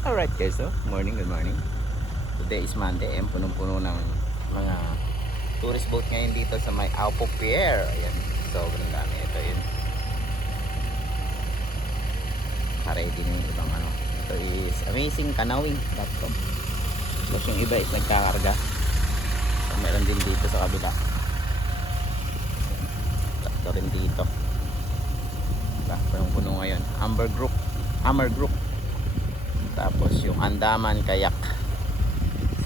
Alright guys, so morning, good morning. Today is Monday, ayan punong-puno ng mga tourist boat ngayon dito sa may Aupo Pier. Ayan, sobrang dami. Ito yun. Naka-ready na yung ibang ano. Ito is amazingcanawing.com Tapos yung iba is nagkakarga. So, meron din dito sa kabila. Tatlo rin dito. Diba? Punong-puno ngayon. Amber Group. Amber Group. Tapos yung Andaman Kayak.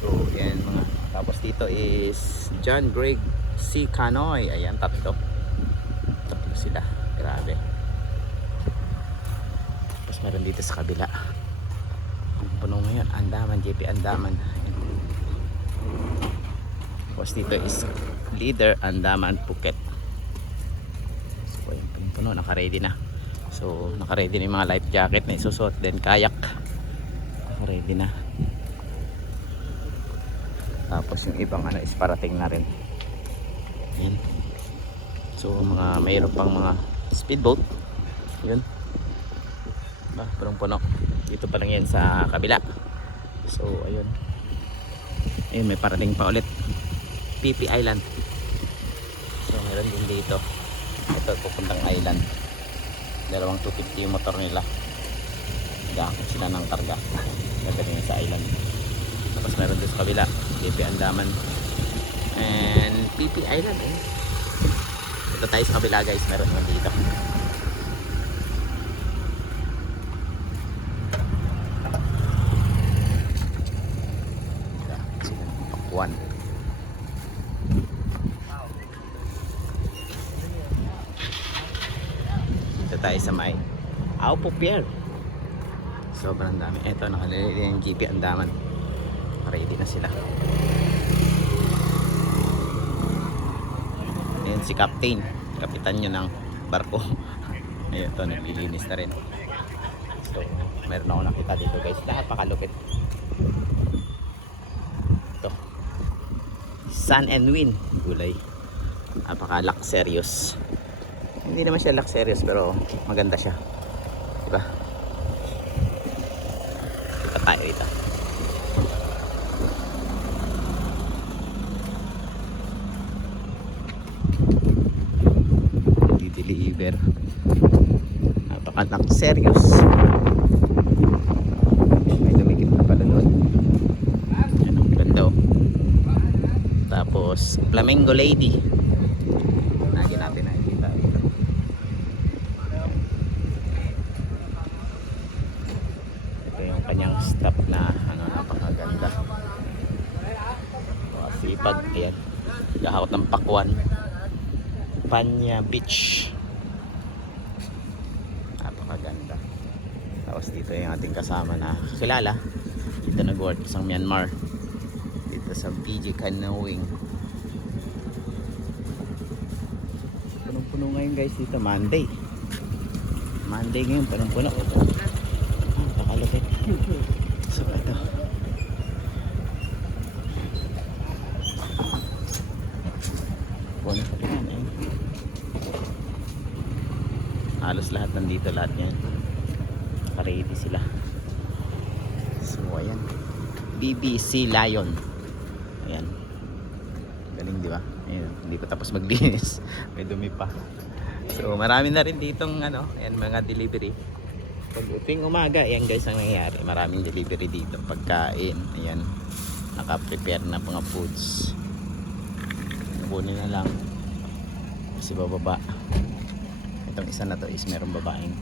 So, yan mga. Tapos dito is John Greg C. Canoy. Ayan, tatlo. Tatlo sila. Grabe. Tapos meron dito sa kabila. Ang puno ngayon. Andaman, JP Andaman. Ayan. Tapos dito is Leader Andaman Phuket. So, ayan, puno. Naka-ready na. So, naka-ready na yung mga life jacket na isusot. Then, kayak ready na. Tapos yung ibang ano is parating na rin. Yan. So mga mayroon pang mga speedboat. Yun. Ba punong puno. Dito pa lang yan sa kabila. So ayun. Ayun may parating pa ulit. PP Island. So meron din dito. Ito pupuntang island. Dalawang 250 yung motor nila. Nag sila ng karga gagaling sa island. Tapos meron din sa kabila PP Andaman. And PP Island eh. ito tayo sa kabila guys. Meron naman dito. Pakuan dito tayo sa may Aupo Pier sobrang dami. Eto nakalili yung GP Andaman ready na sila. Ayan si Captain. Kapitan nyo ng barko. Ayun to naglilinis na rin. So meron ako nakita dito guys. Lahat pakalupit. Ito. Sun and wind. Gulay. Napaka luxurious hindi naman siya luxurious pero maganda siya. Diba tayo dito. Di-deliver. Napaka serious. May dumikit na pala doon. Yan ang ganda oh. Tapos, Flamingo Lady. Lagi natin nakikita dito. ito yung kanyang stop na ano napakaganda sipag ayan. Gahawat ng pakwan. Panya Beach. Napakaganda. Tapos dito yung ating kasama na kilala. Dito nag-work sa Myanmar. Dito sa PG Canoeing punong-puno ngayon guys dito. Monday. Monday ngayon punong-puno. Nakalapit. So, ito. Buwan sa pinan eh. Halos lahat nandito, lahat yan. Naka-ready sila. So, ayan. BBC Lion. Ayan. Galing, di ba? Ayan, hindi pa tapos maglinis. May dumi pa. So, marami na rin ditong ano, ayan, mga delivery. Pag tuwing umaga, ayan guys ang nangyayari. Maraming delivery dito. Pagkain, ayan. Naka-prepare na mga foods. Kunin na lang. Kasi bababa. Itong isa na to is merong babaeng